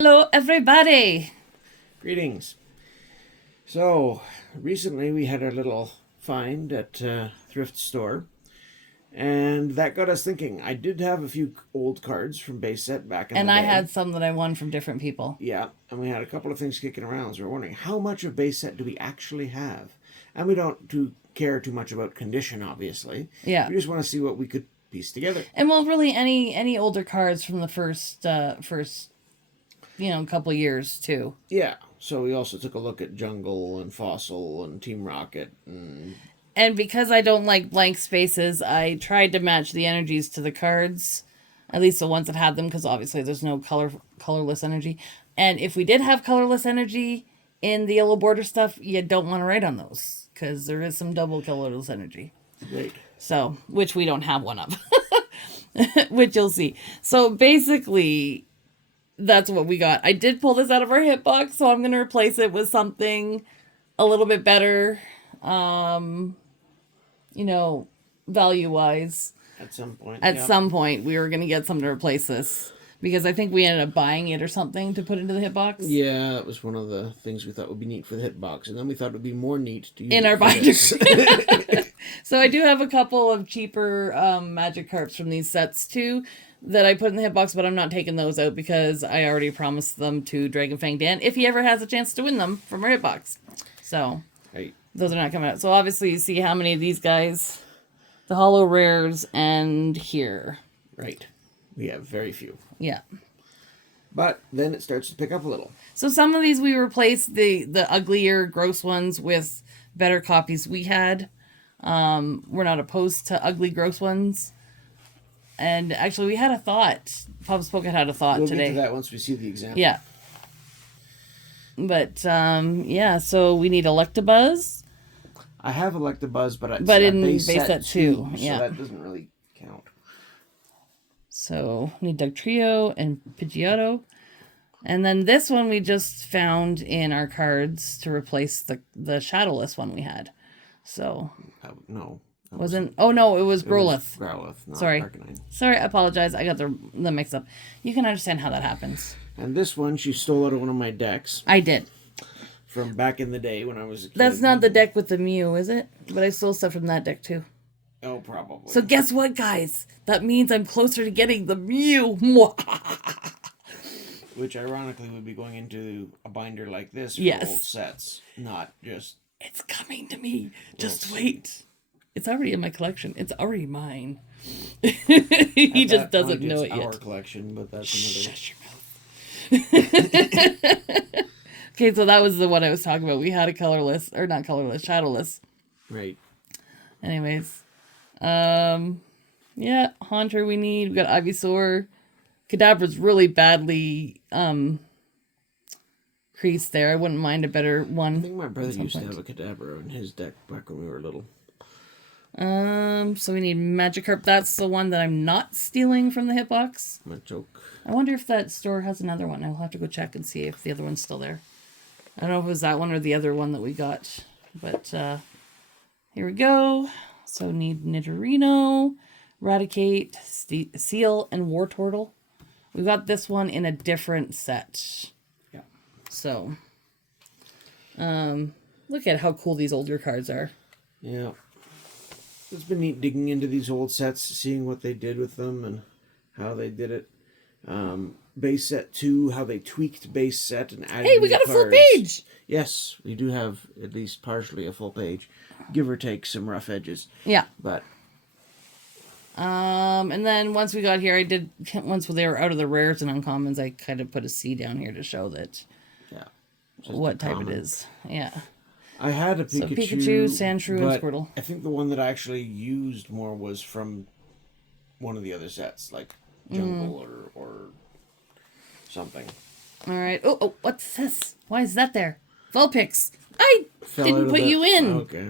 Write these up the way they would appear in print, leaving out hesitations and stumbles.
Hello, everybody. Greetings. So, recently we had our little find at a thrift store, and that got us thinking. I did have a few old cards from base set back in And the I day. had some that I won from different people. Yeah, and we had a couple of things kicking around, so we're wondering how much of base set do we actually have? And we don't care too much about condition, obviously. Yeah. We just want to see what we could piece together. And well, really, any older cards from the first couple of years too. Yeah, so we also took a look at Jungle and Fossil and Team Rocket and And because I don't like blank spaces, I tried to match the energies to the cards, at least the ones that had them, because obviously there's no colorless energy. And if we did have colorless energy in the yellow border stuff, you don't want to write on those because there is some double colorless energy. Right. So, which we don't have one of, which you'll see. So basically, that's what we got. I did pull this out of our hitbox, so I'm going to replace it with something a little bit better, value wise. At some point. At yep. some point, we were going to get something to replace this because I think we ended up buying it or something to put into the hitbox. Yeah, that was one of the things we thought would be neat for the hitbox, and then we thought it would be more neat to use In it our for binders. this. So I do have a couple of cheaper magic carps from these sets too that I put in the hitbox, but I'm not taking those out because I already promised them to Dragonfang Dan if he ever has a chance to win them from our hitbox. So Right. those are not coming out. So obviously you see how many of these guys, the hollow rares and here. Right. We have very few. Yeah. But then it starts to pick up a little. So some of these we replaced the uglier, gross ones with better copies we had. We're not opposed to ugly, gross ones. And actually, we had a thought. Pub Spoke had a thought We'll today. get to that once we see the example. Yeah. But, so we need Electabuzz. I have Electabuzz, but But in base base set two, yeah. So that doesn't really count. So we need Dugtrio and Pidgeotto. And then this one we just found in our cards to replace the Shadowless one we had. So No. wasn't. Oh no, it was Growlithe. Growlithe, not Sorry. Arcanine. Sorry, I apologize. I got the mix up. You can understand how that happens. And this one she stole out of one of my decks I did. from back in the day when I was a kid. That's not the deck with the Mew, is it? But I stole stuff from that deck too. Oh, probably. So guess what, guys? That means I'm closer to getting the Mew. Which ironically would be going into a binder like this for Yes. old sets, not just... It's coming to me. Just wait. It's already in my collection. It's already mine. He At just that doesn't point, know it's it our yet. collection, but that's another... Shut your mouth. Okay, so that was the one I was talking about. We had a colorless, or not colorless, shadowless. Right. Anyways. Yeah, Haunter we need. We got Ivysaur. Kadabra's really badly creased there. I wouldn't mind a better one. I think my brother used to have a Kadabra in his deck back when we were little. So we need Magikarp. That's the one that I'm not stealing from the hitbox. Machoke. I wonder if that store has another one. I'll have to go check and see if the other one's still there. I don't know if it was that one or the other one that we got. But here we go. So need Nidorino, Raticate, Seal, and Wartortle. We got this one in a different set. Yeah. So, look at how cool these older cards are. Yeah. It's been neat digging into these old sets, seeing what they did with them and how they did it. Base set 2, how they tweaked base set and added Hey, we new got a full cards. page! Yes, we do have at least partially a full page. Give or take some rough edges. Yeah. But And then once we got here, once they were out of the rares and uncommons, I kind of put a C down here to show that what type it is. Yeah. I had a Pikachu. So Pikachu, Sandshrew, and but Squirtle. I think the one that I actually used more was from one of the other sets, like Jungle or something. All right. Oh, what's this? Why is that there? Vulpix. I Fell out didn't of put you in. Okay.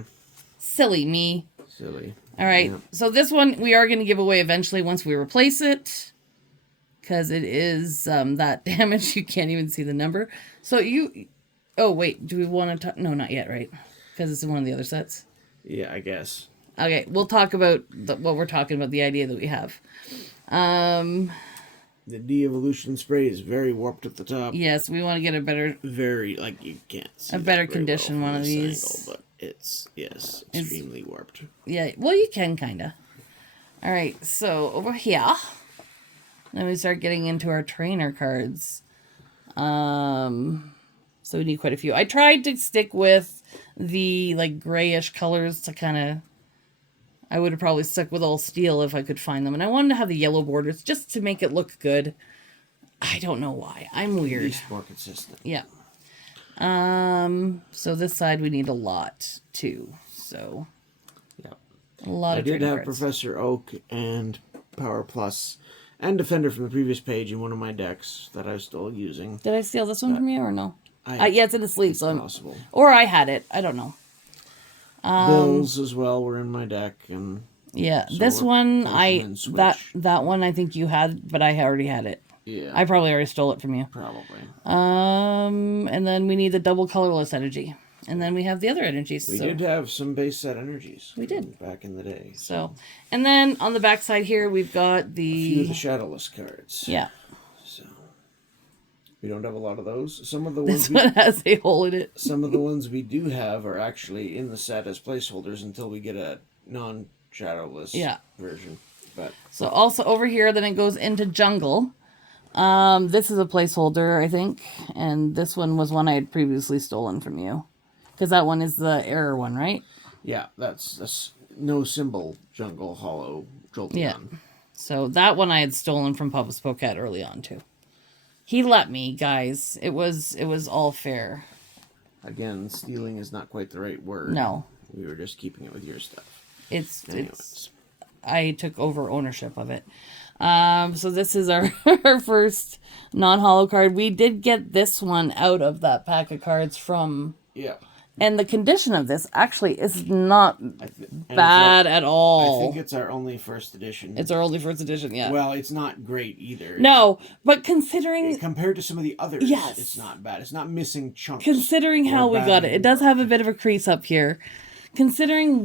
Silly me. Silly. All right. Yeah. So this one we are going to give away eventually once we replace it. Because it is that damage. You can't even see the number. So you... Oh, wait. Do we want to talk? No, not yet, right? Because it's in one of the other sets. Yeah, I guess. Okay. We'll talk about what we're talking about, the idea that we have. The de-evolution spray is very warped at the top. Yes, we want to get a better. Very, like, you can't see A that better very condition well one from of this these. angle, but it's, yes, extremely warped. Yeah, well, you can kind of. All right, so over here, then we start getting into our trainer cards. So we need quite a few. I tried to stick with the like grayish colors to kind of. I would have probably stuck with all steel if I could find them, and I wanted to have the yellow borders just to make it look good. I don't know why. I'm At weird. least more consistent. Yeah. So this side we need a lot too. So Yeah. a lot I of did trading have cards. Professor Oak and Power Plus and Defender from the previous page in one of my decks that I was still using. Did I steal this one from you or no? I- Yeah, it's in the sleeve, so Possible. or I had it. I don't know. Bills as well were in my deck, and Yeah, So this we're one pushing and that switch. one I think you had, but I already had it. yeah, I probably already stole it from you. probably. And then we need the double colorless energy, and then we have the other energies. We so. did have some base set energies. We did. back in the day. So, and then on the back side here we've got A few of the the shadowless cards. yeah. So we don't have a lot of those. Some of the This ones one has a hole in it. some of the ones we do have are actually in the set as placeholders until we get a non-shadowless Yeah. version. But So also over here, then it goes into jungle. This is a placeholder, I think, and this one was one I had previously stolen from you, because that one is the error one, right? yeah, that's no symbol jungle hollow Jolteon. Yeah. So that one I had stolen from Papa Spokat early on too. He let me, guys. It was all fair. Again, stealing is not quite the right word. No, We were just keeping it with your stuff. it's Anyways. I took over ownership of it. So this is our, our first non-hollow card. We did get this one out of that pack of cards from, Yeah. and the condition of this actually is not And bad at I all. think it's our only first edition. It's our only first edition, yeah. Well, it's not great either. No, but considering Compared to some of the others, Yes. it's not bad. It's not missing chunks. considering or how we got it, badly it does have a bit of a crease up here. Considering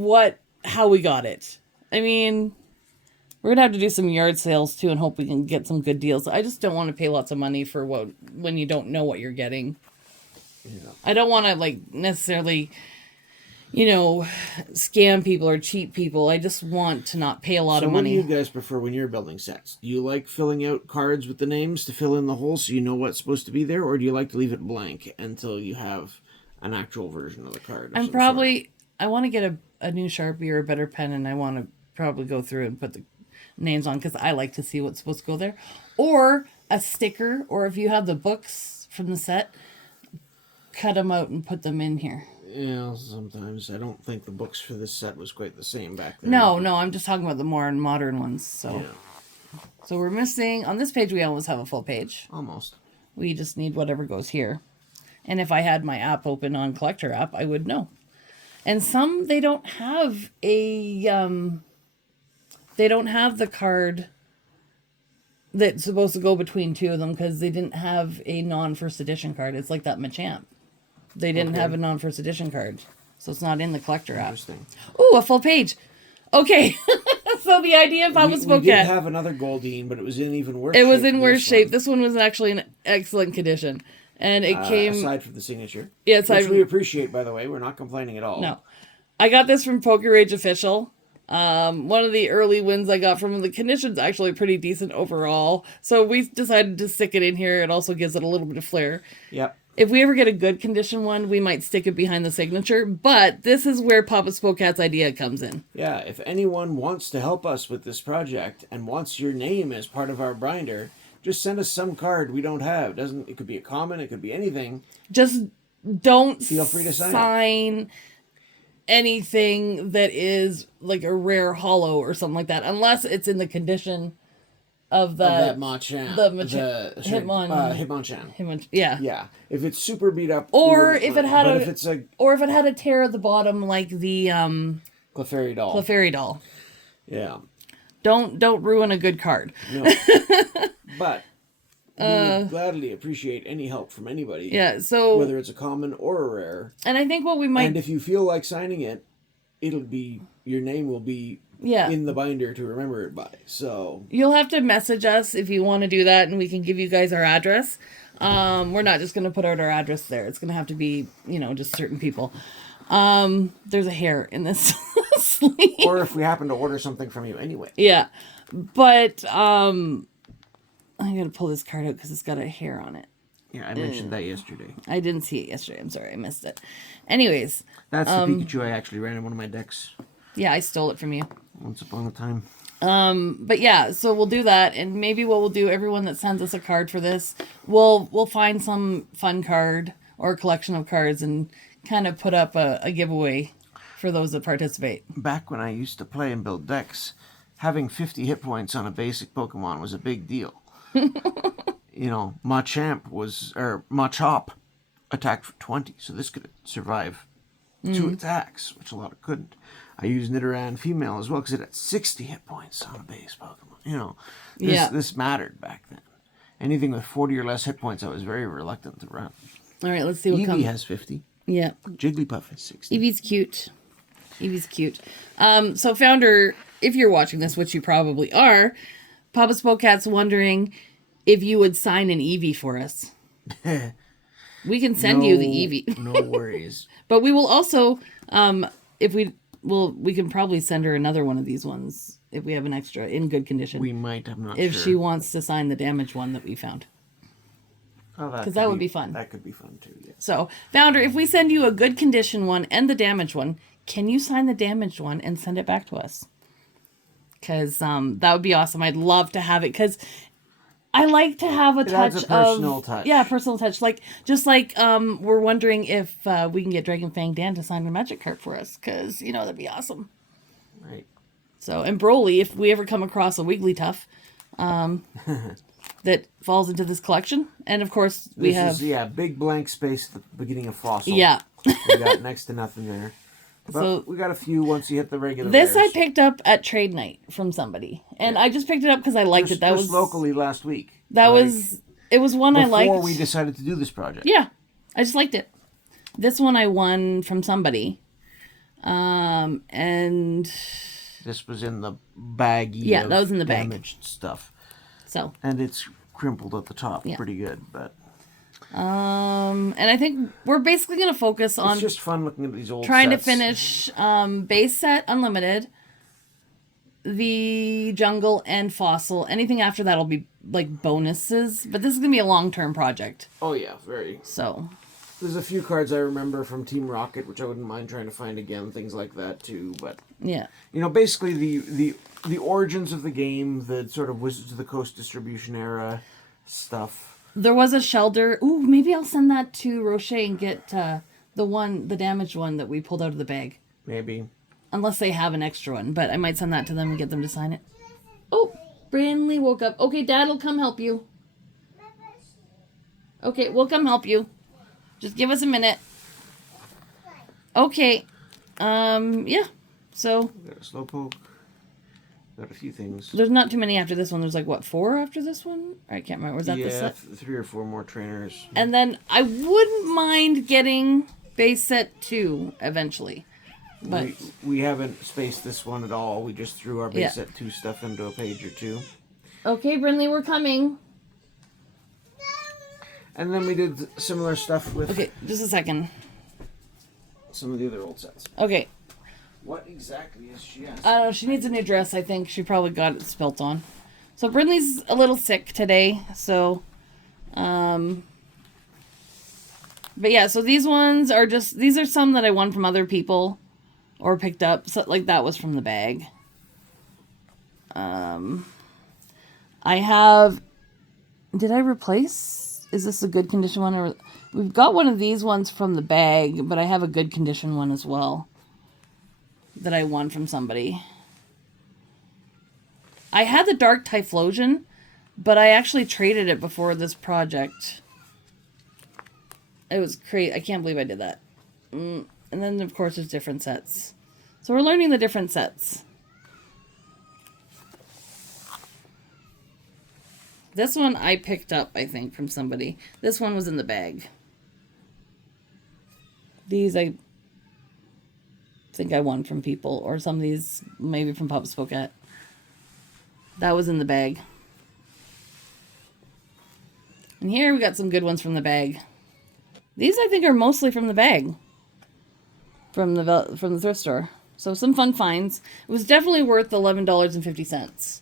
how we got it, I mean, we're gonna have to do some yard sales too, and hope we can get some good deals. I just don't want to pay lots of money for when you don't know what you're getting. Yeah. I don't want to like necessarily, scam people or cheat people. I just want to not pay a lot So of what do money. you guys prefer when you're building sets? Do you like filling out cards with the names to fill in the holes so you know what's supposed to be there, or do you like to leave it blank until you have an actual version of the card? of I'm some probably I want to get a new Sharpie or a better pen, and I want to probably go through and put the names on because I like to see what's supposed to go there, or a sticker, or if you have the books from the set, cut them out and put them in here. sort? Yeah, sometimes. I don't think the books for this set was quite the same back then. No, I'm just talking about the more modern ones. So, Yeah, so we're missing on this page. We almost have a full page. almost. We just need whatever goes here. And if I had my app open on Collector app, I would know. And some they don't have they don't have the card that's supposed to go between two of them because they didn't have a non-first edition card. It's like that Machamp. They didn't have a non-first edition card. So it's not in the Collector app. Interesting. Ooh, a full page. Okay. So the idea of Papa We Spokat. did have another Goldine, but it was in even worse It was shape in than worse this shape. one. This one was actually in excellent condition. And it came... Aside from the signature. Yeah, aside which we appreciate, by the way. We're not complaining at all. No. I got this from Poker Rage Official. One of the early wins I got from him. The condition's actually pretty decent overall. So we decided to stick it in here. It also gives it a little bit of flair. Yep. If we ever get a good condition one, we might stick it behind the signature. But this is where Papa Spokat's idea comes in. Yeah, if anyone wants to help us with this project and wants your name as part of our binder, just send us some card we don't have. It could be a common, it could be anything. Just don't Feel free to sign it. sign anything that is like a rare hollow or something like that, unless it's in the condition of That Machamp. Hitmonchan. Yeah. Yeah. If it's super beat up. Or we wouldn't if it mind. had But a- if it's a Or if it had a tear at the bottom, like the Clefairy doll. Clefairy doll. Yeah. Don't ruin a good card. No. But we would gladly appreciate any help from anybody. Yeah. So, Whether it's a common or a rare. and I think what we might And if you feel like signing it, it'll be your name will be Yeah. in the binder to remember it by. So You'll have to message us if you want to do that, and we can give you guys our address. We're not just going to put out our address there. It's going to have to be, just certain people. There's a hair in this sleeve. or if we happen to order something from you anyway. Yeah. But I got to pull this card out because it's got a hair on it. Yeah, I mentioned that yesterday. I didn't see it yesterday. I'm sorry. I missed it. Anyways. That's the Pikachu I actually ran in one of my decks Yeah, I stole it from you. once upon a time. But yeah, so we'll do that, and maybe what we'll do, everyone that sends us a card for this, we'll find some fun card or a collection of cards and kind of put up a giveaway for those that participate. Back when I used to play and build decks, having 50 hit points on a basic Pokemon was a big deal. Machop attacked for 20, so this could survive 2 attacks, which a lot couldn't. I used Nidoran female as well because it had 60 hit points on a base Pokemon. This mattered back then. Anything with 40 or less hit points, I was very reluctant to run. All right, let's see what comes. Eevee has 50. Yeah. Jigglypuff has 60. Eevee's cute. So Founder, if you're watching this, which you probably are, Papa Spokat's wondering if you would sign an Eevee for us. We can send you the Eevee. No worries. But we will also, we can probably send her another one of these ones if we have an extra in good condition. We might, I'm not if sure. she wants to sign the damaged one that we found. Because that would be fun. That could be fun too, yeah. So, Founder, if we send you a good condition one and the damaged one, can you sign the damaged one and send it back to us? Because that would be awesome. I'd love to have it because I like to have a touch adds a personal touch. Yeah, personal touch. We're wondering if we can get Dragon Fang Dan to sign a magic card for us because, that'd be awesome. Right. So, and Broly, if we ever come across a Wigglytuff that falls into this collection. And, of course, we have... big blank space at the beginning of Fossil. Yeah. We got next to nothing there. But So we got a few once you hit the regular this rares. I picked up at Trade Night from somebody. And I just picked it up because I liked it. That was locally last week. It was one I liked. Before we decided to do this project. Yeah. I just liked it. This one I won from somebody. And This was in the baggie. Yeah, that was in the bag. Damaged stuff. so And it's crimpled at the top Yeah. pretty good, but and I think we're basically gonna focus on it's just fun looking at these old trying sets. to finish base set unlimited, the jungle and fossil. Anything after that'll be like bonuses, but this is gonna be a long-term project. Oh yeah, very. So There's a few cards I remember from Team Rocket, which I wouldn't mind trying to find again, things like that too. But yeah. basically the origins of the game, the sort of Wizards of the Coast distribution era stuff. There was a Shelder. Ooh, maybe I'll send that to Rocher and get the damaged one that we pulled out of the bag. Maybe. Unless they have an extra one, but I might send that to them and get them to sign it. Oh, Brandley woke up. Okay, Dad will come help you. Okay, we'll come help you. Just give us a minute. Okay. Yeah. So Got a Slowpoke. Got a few things. there's not too many after this one. There's 4 after this one? I can't remember. Was that the Yeah, set? 3 or 4 more trainers. And then I wouldn't mind getting base set 2 eventually. But We haven't spaced this one at all. We just threw our base Yeah. set 2 stuff into a page or two. okay, Brindley, we're coming. And then we did similar stuff with Okay, just a second. some of the other old sets. Okay. What exactly is she asking? I don't know. She needs a new dress. I think she probably got it spilt on. So Brindley's a little sick today. So, but yeah. So these ones are these are some that I won from other people, or picked up. So that was from the bag. I have. Did I replace? Is this a good condition one, or we've got one of these ones from the bag? But I have a good condition one as well that I won from somebody. I had the Dark Typhlosion, but I actually traded it before this project. It was crazy. I can't believe I did that. And then, of course, there's different sets. So we're learning the different sets. This one I picked up, I think, from somebody. This one was in the bag. These think I won from people, or some of these maybe from Pop Spokat. That was in the bag. And here we got some good ones from the bag. These I think are mostly from the bag. From the thrift store. So some fun finds. It was definitely worth $11.50.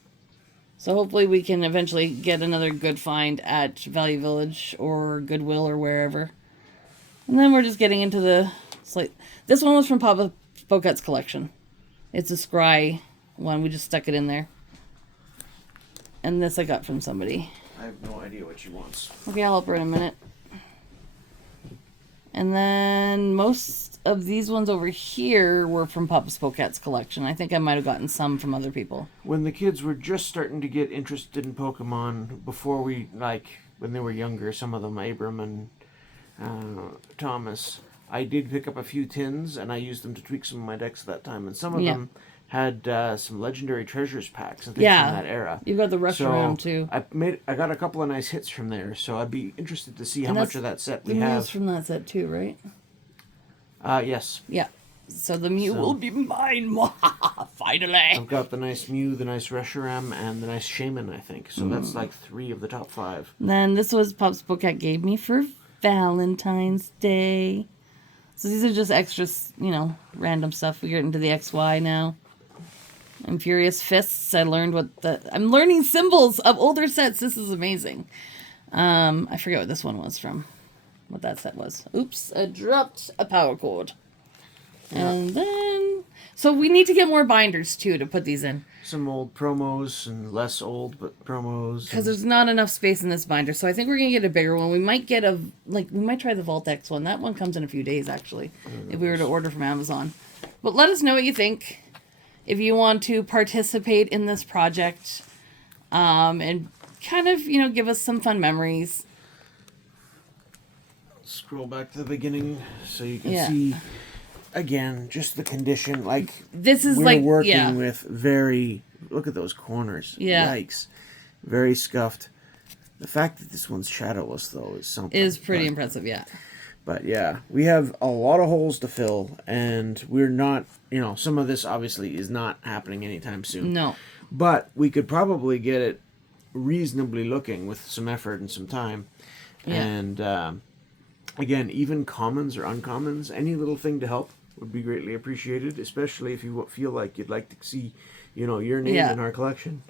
So hopefully we can eventually get another good find at Value Village or Goodwill or wherever. And then we're just getting into the slate. This one was from Papa Spokat's collection. It's a scry one. We just stuck it in there. And this I got from somebody. I have no idea what she wants. Okay, I'll help her in a minute. And then most of these ones over here were from Papa Spokat's collection. I think I might have gotten some from other people. When the kids were just starting to get interested in Pokemon, before we, when they were younger, some of them, Abram and Thomas, I did pick up a few tins, and I used them to tweak some of my decks at that time. And some of them had some Legendary Treasures packs and things from that era. You've got the Rush Around, too. I got a couple of nice hits from there, so I'd be interested to see how much of that set we have. The from that set, too, right? Yes. Yeah. So the Mew will be mine. Finally. I've got the nice Mew, the nice Reshiram, and the nice Shaman, I think. So that's like 3 of the top 5. Then this was Pop Spokat gave me for Valentine's Day. So these are just extra, random stuff. We get into the XY now. I'm Furious Fists. I'm learning symbols of older sets. This is amazing. I forget what this one was from. What that set was. Oops, I dropped a power cord. Yeah. And then... So we need to get more binders, too, to put these in. Some old promos and less old, but promos. Because there's not enough space in this binder. So I think we're going to get a bigger one. We might get we might try the Vault X one. That one comes in a few days, actually. If we were to order from Amazon. But let us know what you think. If you want to participate in this project. And kind of, give us some fun memories. Scroll back to the beginning so you can see, again, just the condition. This is we're working with look at those corners. Yeah. Yikes. Very scuffed. The fact that this one's shadowless, though, is something. Is pretty impressive, yeah. But yeah, we have a lot of holes to fill, and we're not, some of this obviously is not happening anytime soon. No. But we could probably get it reasonably looking with some effort and some time. Yeah. And, again, even commons or uncommons, any little thing to help would be greatly appreciated, especially if you feel like you'd like to see, your name in our collection.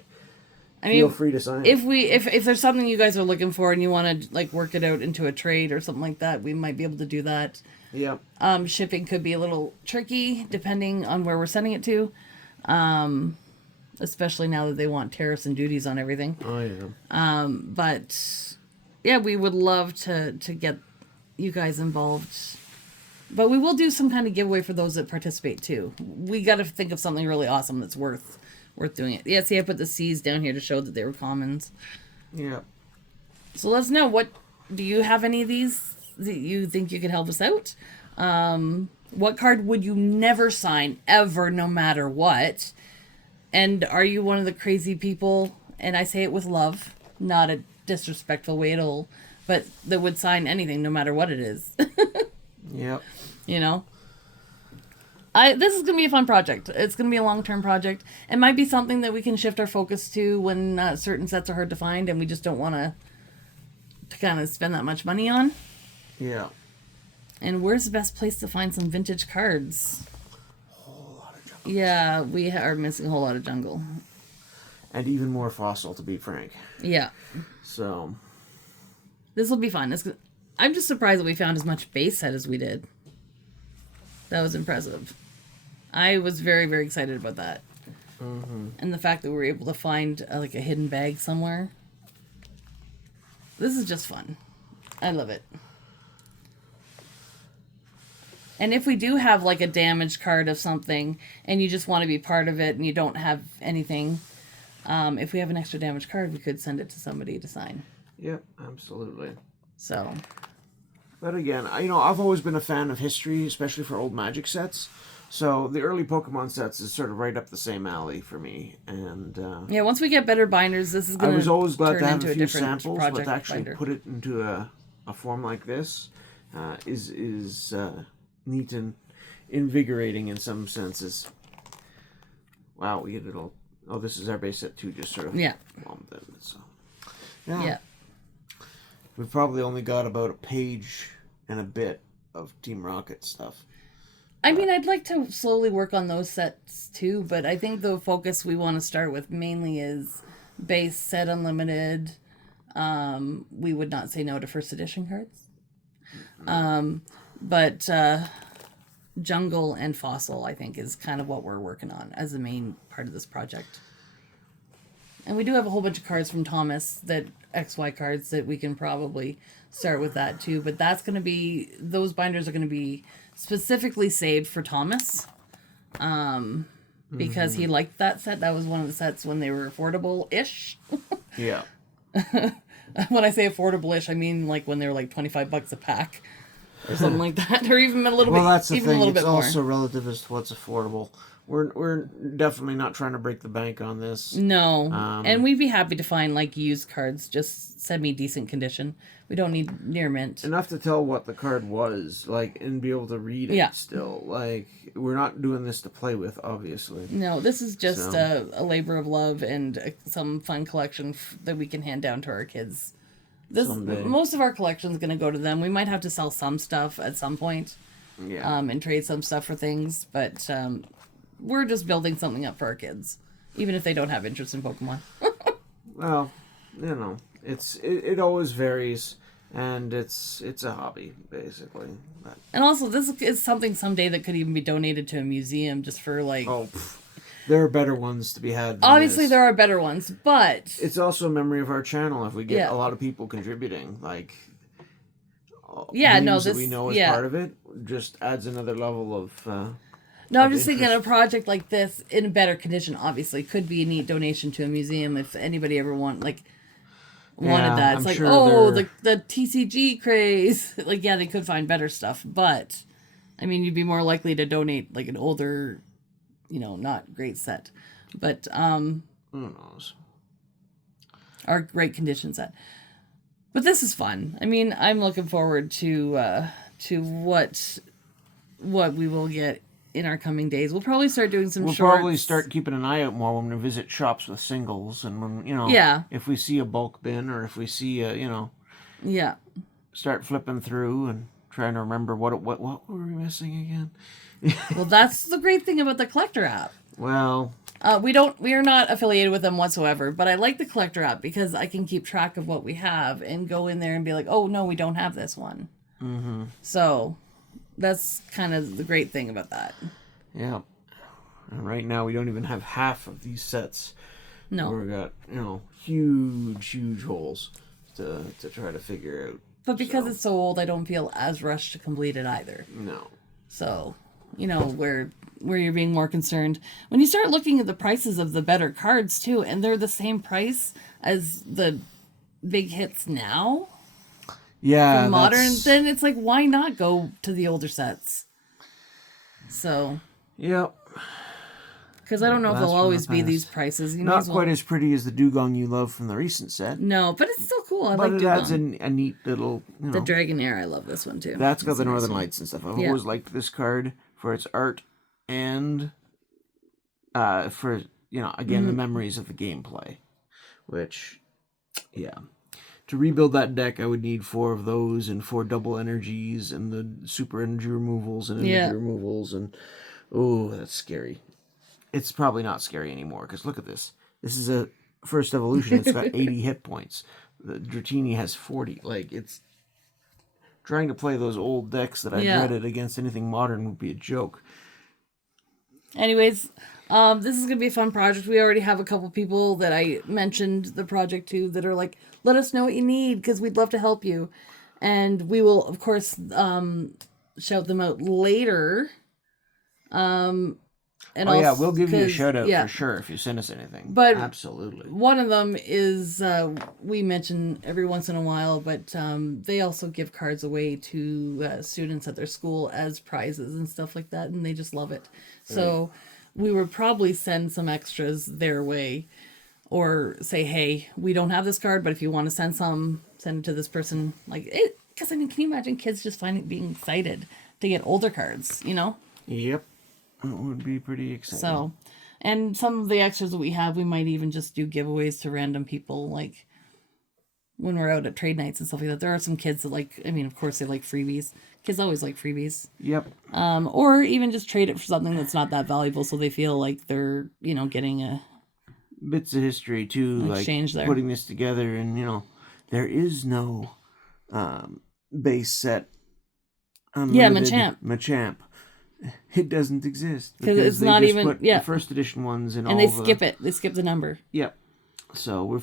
Feel free to sign. If there's something you guys are looking for and you want to work it out into a trade or something like that, we might be able to do that. Yeah. Shipping could be a little tricky depending on where we're sending it to, especially now that they want tariffs and duties on everything. Oh yeah. But yeah, we would love to get you guys involved. But we will do some kind of giveaway for those that participate too. We got to think of something really awesome that's worth doing it. Yeah, see, I put the C's down here to show that they were commons. Yeah. So let us know, do you have any of these that you think you could help us out? What card would you never sign, ever, no matter what? And are you one of the crazy people, and I say it with love, not a disrespectful way at all, but that would sign anything, no matter what it is? Yep. This is going to be a fun project. It's going to be a long-term project. It might be something that we can shift our focus to when certain sets are hard to find and we just don't want to kind of spend that much money on. Yeah. And where's the best place to find some vintage cards? A whole lot of jungle. Yeah, we are missing a whole lot of jungle. And even more fossil, to be frank. Yeah. So. This will be fun. I'm just surprised that we found as much base set as we did. That was impressive. I was very, very excited about that. Mm-hmm. And the fact that we were able to find a hidden bag somewhere. This is just fun. I love it. And if we do have a damaged card of something and you just want to be part of it and you don't have anything, if we have an extra damaged card, we could send it to somebody to sign. Yep, absolutely. So... But again, I've always been a fan of history, especially for old Magic sets. So the early Pokemon sets is sort of right up the same alley for me. And yeah, once we get better binders, this is going to I was always glad to have a few samples, but to actually binder. put it into a form like this is neat and invigorating in some senses. Wow, we get it all. Oh, this is our base set too, just sort of Yeah. lumped in. So, Yeah. We've probably only got about a page and a bit of Team Rocket stuff. I mean, I'd like to slowly work on those sets too, but I think the focus we want to start with mainly is base set unlimited. We would not say no to first edition cards. But Jungle and Fossil, I think, is kind of what we're working on as the main part of this project. And we do have a whole bunch of cards from Thomas, that XY cards, that we can probably start with that too. But that's going to be, those binders are going to be specifically saved for Thomas. Because he liked that set. That was one of the sets when they were affordable-ish. Yeah. When I say affordable-ish, I mean like when they were like $25 a pack. Or something like that. Or even a little bit more. Well, that's the thing. It's also relative as to what's affordable. We're definitely not trying to break the bank on this. No. And we'd be happy to find like used cards, just semi-decent condition. We don't need near mint. Enough to tell what the card was, like, and be able to read it still. Like, we're not doing this to play with, obviously. No, this is just a labor of love and some fun collection that we can hand down to our kids. Most of our collection is going to go to them. We might have to sell some stuff at some point. Yeah. And trade some stuff for things, but we're just building something up for our kids, even if they don't have interest in Pokemon. Well, you know, it always varies, and it's a hobby basically. But... And also, this is something someday that could even be donated to a museum, just for like. Oh, there are better ones to be had. Obviously, there are better ones, but it's also a memory of our channel if we get a lot of people contributing. Like, this we know as part of it just adds another level of. No, I'm just thinking a project like this in a better condition. Obviously, could be a neat donation to a museum if anybody ever wanted that. It's the TCG craze. Like, yeah, they could find better stuff, but I mean, you'd be more likely to donate like an older, not great set, but who knows, our great condition set. But this is fun. I mean, I'm looking forward to what we will get in our coming days. We'll probably start doing some shorts. We'll probably start keeping an eye out more when we visit shops with singles, and when if we see a bulk bin, or if we see start flipping through and trying to remember what were we missing again. Well, that's the great thing about the Collector app. Well, we are not affiliated with them whatsoever, but I like the Collector app because I can keep track of what we have and go in there and be like, oh no, we don't have this one. Mm-hmm. So that's kind of the great thing about that. Yeah. And right now we don't even have half of these sets. No. We've got, huge holes to try to figure out. But because it's so old, I don't feel as rushed to complete it either. No. So, where you're being more concerned. When you start looking at the prices of the better cards too, and they're the same price as the big hits now. Yeah, modern, then it's like, why not go to the older sets? So, yep. Because I don't know if they'll always be these prices. Not quite as pretty as the Dugong you love from the recent set. No, but it's still cool. I like Dugong. But it adds a neat little. The Dragonair, I love this one too. That's got the Northern Lights and stuff. I've always liked this card for its art and for again the memories of the gameplay, which, yeah. To rebuild that deck, I would need 4 of those and 4 double energies and the super energy removals and energy removals. And, that's scary. It's probably not scary anymore, because look at this. This is a first evolution. It's got 80 hit points. The Dratini has 40. Like, it's... Trying to play those old decks that I dreaded against anything modern would be a joke. Anyways... this is going to be a fun project. We already have a couple people that I mentioned the project to that are like, let us know what you need because we'd love to help you. And we will, of course, shout them out later. We'll give you a shout out for sure if you send us anything. But absolutely. One of them is, we mention every once in a while, but they also give cards away to students at their school as prizes and stuff like that. And they just love it. Right. So... we would probably send some extras their way or say, hey, we don't have this card, but if you want to send it to this person. Because, can you imagine kids just being excited to get older cards, Yep. It would be pretty exciting. So, and some of the extras that we have, we might even just do giveaways to random people, like when we're out at trade nights and stuff like that. There are some kids that like, I mean, of course they like freebies. Kids always like freebies. Yep. Or even just trade it for something that's not that valuable, so they feel like they're, getting a bits of history too, exchange like there. putting this together, and there is no base set. Machamp. Machamp. It doesn't exist because it's they not just even put the first edition ones in, and they skip it. They skip the number. Yep. So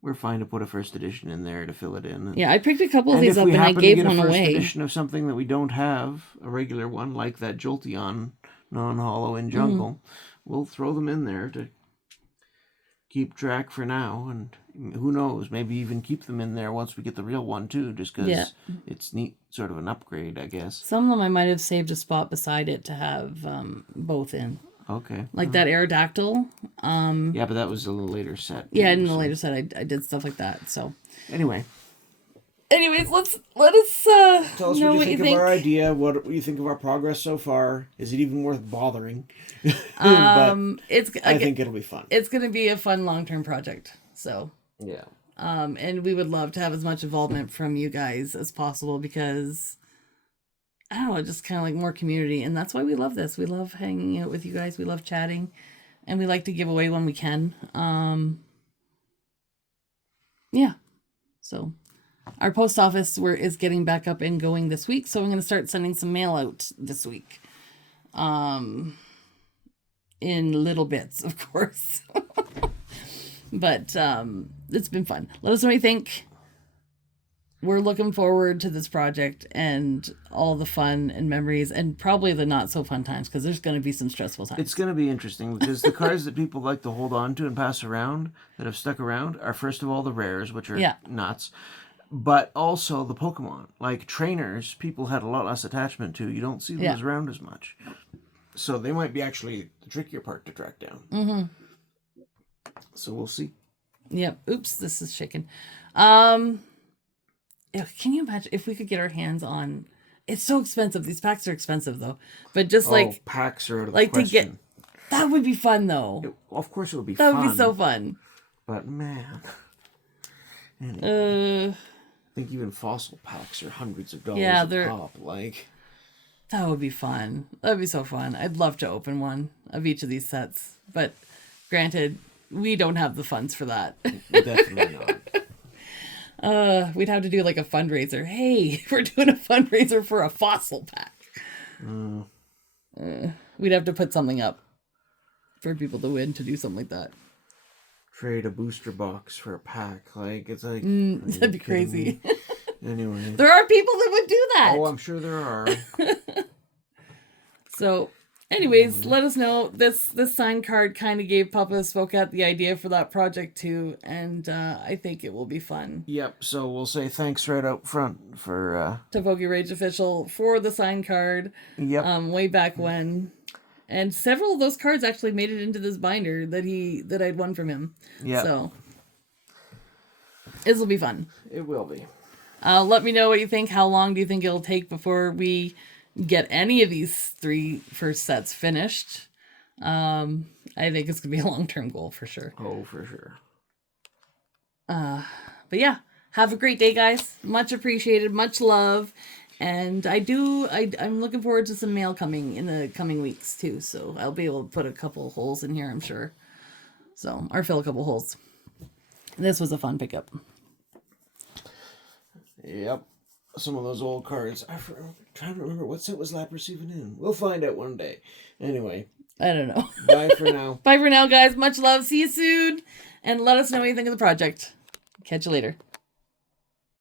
we're fine to put a first edition in there to fill it in. Yeah, I picked a couple of these up and I gave one away. If we happen to get a first edition of something that we don't have, a regular one like that Jolteon non-hollow in Jungle, we'll throw them in there to keep track for now, and who knows, maybe even keep them in there once we get the real one too, just because it's neat, sort of an upgrade, I guess. Some of them I might have saved a spot beside it to have both in. Okay. Like that Aerodactyl. Yeah, but that was a little later set. Yeah, in the later set I did stuff like that. So anyways, let us tell us know what you think of our idea. What you think of our progress so far? Is it even worth bothering? I think it'll be fun. It's going to be a fun long-term project. So yeah. And we would love to have as much involvement from you guys as possible, because I don't know, just kind of like more community, and that's why we love this. We love hanging out with you guys. We love chatting, and we like to give away when we can. Yeah. So our post office is getting back up and going this week, so I'm going to start sending some mail out this week. In little bits, of course. But it's been fun. Let us know what you think. We're looking forward to this project and all the fun and memories, and probably the not so fun times, because there's going to be some stressful times. It's going to be interesting because the cards that people like to hold on to and pass around that have stuck around are, first of all, the rares, which are nuts, but also the Pokemon. Like trainers, people had a lot less attachment to. You don't see them around as much. So they might be actually the trickier part to track down. Mm-hmm. So we'll see. Yep. Oops, this is shaking. Can you imagine if we could get our hands on? It's so expensive. These packs are expensive though. But just packs are out of the question. That would be fun though. Of course it would be fun. That would be so fun. But man. Anyway, I think even fossil packs are hundreds of dollars a pop. That would be fun. That would be so fun. I'd love to open one of each of these sets. But granted, we don't have the funds for that. Definitely not. We'd have to do like a fundraiser. Hey, we're doing a fundraiser for a fossil pack. We'd have to put something up for people to win to do something like that. Trade a booster box for a pack. It's like... that'd be crazy. Anyway. There are people that would do that. Oh, I'm sure there are. So... Anyways, let us know. This sign card kind of gave Papa Spokat the idea for that project too, and I think it will be fun. Yep, so we'll say thanks right out front for... to Pokerage Official for the sign card. Yep. Way back when. And several of those cards actually made it into this binder that I'd won from him. Yeah. So, this will be fun. It will be. Let me know what you think. How long do you think it'll take before we get any of these 3 first sets finished? I think it's gonna be a long-term goal for sure. Oh, for sure. But yeah, have a great day, guys. Much appreciated, much love, and I'm looking forward to some mail coming in the coming weeks too. So I'll be able to put a couple holes in here, I'm sure. So or fill a couple holes. This was a fun pickup. Yep. Some of those old cards. I'm trying to remember what set was Lapras even in. We'll find out one day. Anyway. I don't know. Bye for now. Bye for now, guys. Much love. See you soon. And let us know what you think of the project. Catch you later.